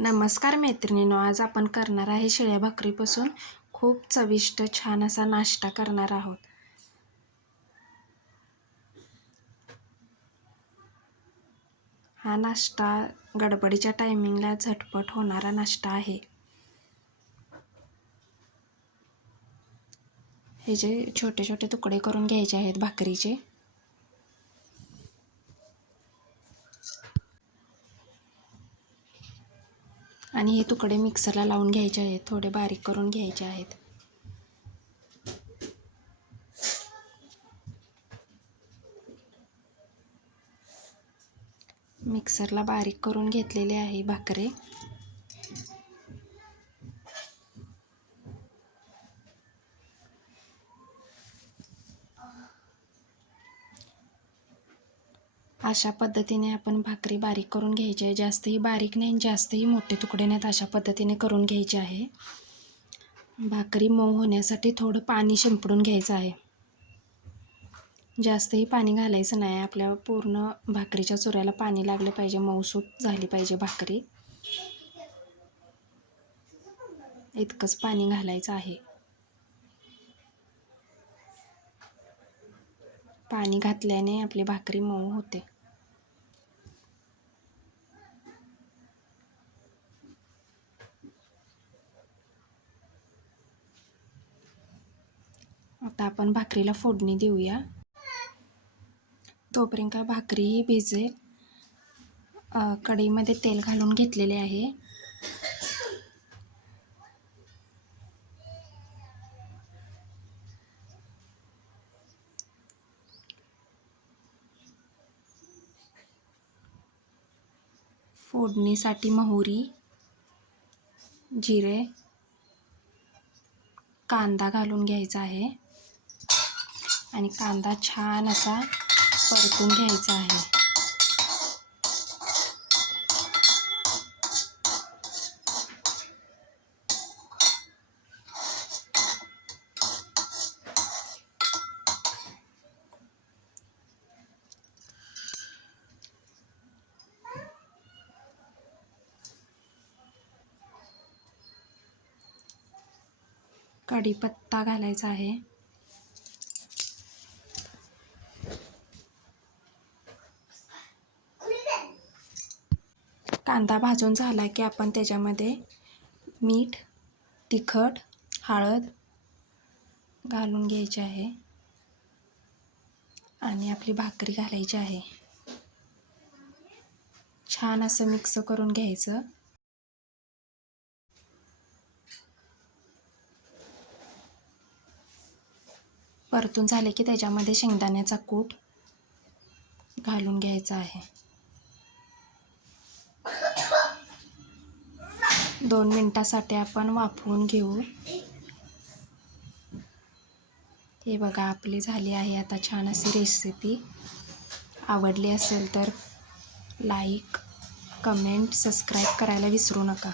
नमस्कार मैत्रिणींनो, आज आपण करणार आहे शिळ्या भाकरीपासून खूप चविष्ट छान असा नाश्ता करणार आहोत। हा नाश्ता गडबडीच्या टायमिंगला झटपट होणारा नाश्ता आहे। हे जे छोटे छोटे तुकडे करून घ्यायचे आहेत भाकरीचे। आणि हे तुकडे मिक्सरला लावून घ्यायचे आहेत, थोडे बारीक करून घ्यायचे आहेत। मिक्सरला बारीक करून घेतलेले आहे भाकरे। अशा पद्धतीने आपण भाकरी बारीक करून घ्यायची आहे। जास्तही बारीक नाही, जास्तही मोठे तुकडे नाहीत, अशा पद्धतीने करून घ्यायचे आहे। भाकरी मऊ होण्यासाठी थोडं पाणी शिंपडून घ्यायचं आहे। जास्तही पाणी घालायचं नाही, आपल्या पूर्ण भाकरीच्या चुऱ्याला पाणी लागलं पाहिजे, मऊसूत झाली पाहिजे भाकरी, इतकंच पाणी घालायचं आहे। पाणी घातल्याने आपली भाकरी मऊ होते। आता आपण भाकरीला फोडणी देऊया। तोपर्यंत भाकरीही भिजेल। कढईमध्ये तेल घालून घेतलेले आहे। फोडणीसाठी मोहरी, जिरे, कांदा घालून घ्यायचा आहे आणि कांदा छान असा परतून घ्यायचा आहे। कढीपत्ता घालायचा आहे। कांदा भाजून झाला की आपण त्याच्यामध्ये मीठ, तिखट, हळद घालून घ्यायचे आहे आणि आपली भाकरी घालायची आहे। छान असं मिक्स करून घ्यायचं। परतून झाले की त्याच्यामध्ये शेंगदाण्याचा कूट घालून घ्यायचा आहे। 2 मिनिटासाठी आपण वाफवून घेऊ। हे बघा, आपली झाली आहे आता छान अशी रेसिपी। आवडली असेल तर लाईक, कमेंट, सबस्क्राईब करायला विसरू नका।